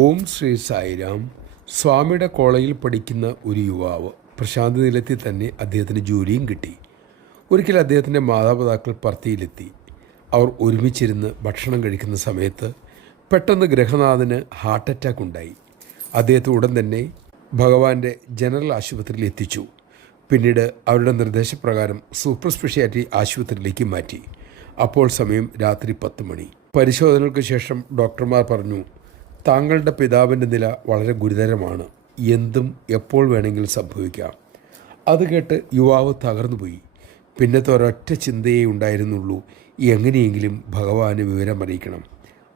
ഓം ശ്രീ സായിരാം. സ്വാമിയുടെ കോളേജിൽ പഠിക്കുന്ന ഒരു യുവാവ് പ്രശാന്ത് നിലത്തിൽ തന്നെ അദ്ദേഹത്തിന് ജോലിയും കിട്ടി. ഒരിക്കൽ അദ്ദേഹത്തിൻ്റെ മാതാപിതാക്കൾ പർത്തിയിലെത്തി. അവർ ഒരുമിച്ചിരുന്ന് ഭക്ഷണം കഴിക്കുന്ന സമയത്ത് പെട്ടെന്ന് ഗ്രഹനാഥന് ഹാർട്ട് അറ്റാക്ക് ഉണ്ടായി. അദ്ദേഹത്തെ ഉടൻ തന്നെ ഭഗവാന്റെ ജനറൽ ആശുപത്രിയിൽ എത്തിച്ചു. പിന്നീട് അവരുടെ നിർദ്ദേശപ്രകാരം സൂപ്പർ സ്പെഷ്യാലിറ്റി ആശുപത്രിയിലേക്ക് മാറ്റി. അപ്പോൾ സമയം രാത്രി 10 മണി. പരിശോധനകൾക്ക് ശേഷം ഡോക്ടർമാർ പറഞ്ഞു, താങ്കളുടെ പിതാവിൻ്റെ നില വളരെ ഗുരുതരമാണ്, എന്തും എപ്പോൾ വേണമെങ്കിലും സംഭവിക്കാം. അത് കേട്ട് യുവാവ് തകർന്നുപോയി. പിന്നത്തെ ഒരൊറ്റ ചിന്തയേ ഉണ്ടായിരുന്നുള്ളൂ, എങ്ങനെയെങ്കിലും ഭഗവാനെ വിവരമറിയിക്കണം.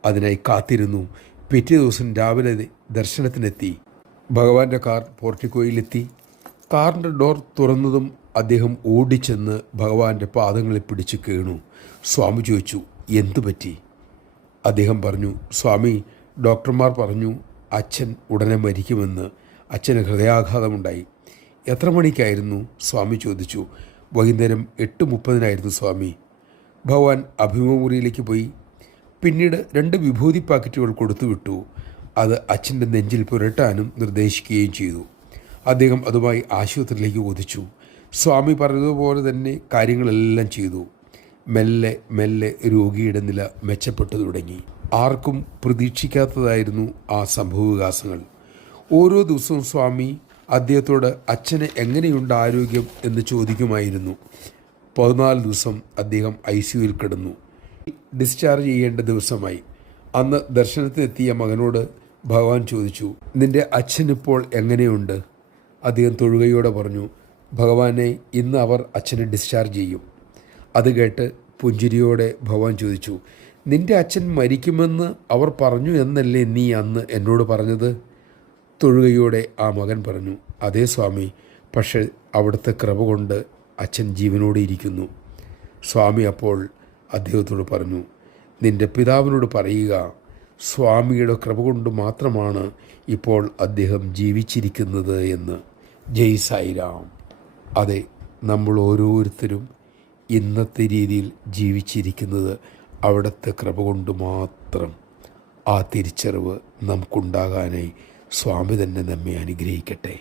അതിനായി കാത്തിരുന്നു. പിറ്റേ ദിവസം രാവിലെ ദർശനത്തിനെത്തി. ഭഗവാന്റെ കാർ പോർട്ടിക്കോയിലെത്തി. കാറിൻ്റെ ഡോർ തുറന്നതും അദ്ദേഹം ഓടിച്ചെന്ന് ഭഗവാന്റെ പാദങ്ങളിൽ പിടിച്ച് കേണു. സ്വാമി ചോദിച്ചു, എന്തു പറ്റി? അദ്ദേഹം പറഞ്ഞു, സ്വാമി, ഡോക്ടർമാർ പറഞ്ഞു അച്ഛൻ ഉടനെ മരിക്കുമെന്ന്. അച്ഛന് ഹൃദയാഘാതമുണ്ടായി. എത്ര മണിക്കായിരുന്നു? സ്വാമി ചോദിച്ചു. വൈകുന്നേരം 8:30 സ്വാമി. ഭഗവാൻ അഭിമുഖമുറിയിലേക്ക് പോയി. പിന്നീട് 2 വിഭൂതി പാക്കറ്റുകൾ കൊടുത്തുവിട്ടു. അത് അച്ഛൻ്റെ നെഞ്ചിൽ പുരട്ടാനും നിർദ്ദേശിക്കുകയും ചെയ്തു. അദ്ദേഹം അതുമായി ആശുപത്രിയിലേക്ക് ഒതിച്ചു. സ്വാമി പറഞ്ഞതുപോലെ തന്നെ കാര്യങ്ങളെല്ലാം ചെയ്തു. മെല്ലെ മെല്ലെ രോഗിയുടെ നില മെച്ചപ്പെട്ടു തുടങ്ങി. ആർക്കും പ്രതീക്ഷിക്കാത്തതായിരുന്നു ആ സംഭവവികാസങ്ങൾ. ഓരോ ദിവസവും സ്വാമി അദ്ദേഹത്തോട് അച്ഛന് എങ്ങനെയുണ്ട് ആരോഗ്യം എന്ന് ചോദിക്കുമായിരുന്നു. 14 ദിവസം അദ്ദേഹം ICUവിൽ കിടന്നു. ഡിസ്ചാർജ് ചെയ്യേണ്ട ദിവസമായി. അന്ന് ദർശനത്തിനെത്തിയ മകനോട് ഭഗവാൻ ചോദിച്ചു, നിന്റെ അച്ഛനിപ്പോൾ എങ്ങനെയുണ്ട്? അദ്ദേഹം തൊഴുകയോടെ പറഞ്ഞു, ഭഗവാനെ, ഇന്ന് അവർ അച്ഛനെ ഡിസ്ചാർജ് ചെയ്യും. അത് കേട്ട് പുഞ്ചിരിയോടെ ഭഗവാൻ ചോദിച്ചു, നിന്റെ അച്ഛൻ മരിക്കുമെന്ന് അവർ പറഞ്ഞു എന്നല്ലേ നീ അന്ന് എന്നോട് പറഞ്ഞത്? തൊഴുകയോടെ ആ മകൻ പറഞ്ഞു, അതേ സ്വാമി, പക്ഷേ അവിടുത്തെ കൃപ കൊണ്ട് അച്ഛൻ ജീവനോടെ ഇരിക്കുന്നു. സ്വാമി അപ്പോൾ അദ്ദേഹത്തോട് പറഞ്ഞു, നിന്റെ പിതാവിനോട് പറയുക, സ്വാമിയുടെ കൃപ കൊണ്ട് മാത്രമാണ് ഇപ്പോൾ അദ്ദേഹം ജീവിച്ചിരിക്കുന്നത് എന്ന്. ജയ് സായിരാം. അതെ, നമ്മൾ ഓരോരുത്തരും ഇന്നത്തെ രീതിയിൽ ജീവിച്ചിരിക്കുന്നത് അവിടുത്തെ കൃപ കൊണ്ട് മാത്രം. ആ തിരിച്ചറിവ് നമുക്കുണ്ടാകാനായി സ്വാമി തന്നെ നമ്മെ അനുഗ്രഹിക്കട്ടെ.